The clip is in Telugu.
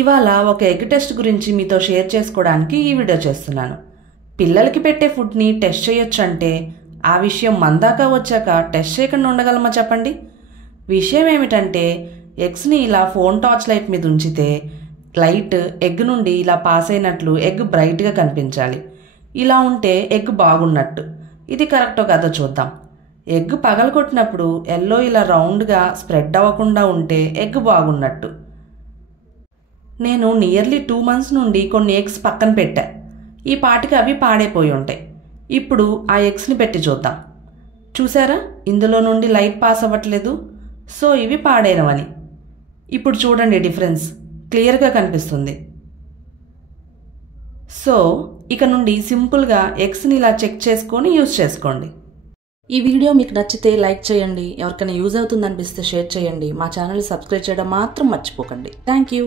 ఇవాళ ఒక ఎగ్ టెస్ట్ గురించి మీతో షేర్ చేసుకోవడానికి ఈ వీడియో చేస్తున్నాను. పిల్లలకి పెట్టే ఫుడ్ని టెస్ట్ చేయొచ్చు అంటే ఆ విషయం మందాక వచ్చాక టెస్ట్ చేయకుండా ఉండగలమా చెప్పండి. విషయం ఏమిటంటే ఎగ్స్ని ఇలా ఫోన్ టార్చ్ లైట్ మీద ఉంచితే లైట్ ఎగ్ నుండి ఇలా పాస్ అయినట్లు ఎగ్ బ్రైట్గా కనిపించాలి. ఇలా ఉంటే ఎగ్ బాగున్నట్టు. ఇది కరెక్టో కాదో చూద్దాం. ఎగ్ పగలగొట్టినప్పుడు ఎల్లో ఇలా రౌండ్గా స్ప్రెడ్ అవ్వకుండా ఉంటే ఎగ్ బాగున్నట్టు. నేను నియర్లీ 2 months నుండి కొన్ని ఎగ్స్ పక్కన పెట్టా. ఈ పాటికి అవి పాడైపోయి ఉంటాయి. ఇప్పుడు ఆ ఎగ్స్ని పెట్టి చూద్దాం. చూసారా, ఇందులో నుండి లైట్ పాస్ అవ్వట్లేదు. సో ఇవి పాడైనవని. ఇప్పుడు చూడండి, డిఫరెన్స్ క్లియర్గా కనిపిస్తుంది. సో ఇక నుండి సింపుల్గా ఎగ్స్ని ఇలా చెక్ చేసుకొని యూజ్ చేసుకోండి. ఈ వీడియో మీకు నచ్చితే లైక్ చేయండి. ఎవరికైనా యూజ్ అవుతుందనిపిస్తే షేర్ చేయండి. మా ఛానల్ సబ్స్క్రైబ్ చేయడం మాత్రం మర్చిపోకండి. Thank you.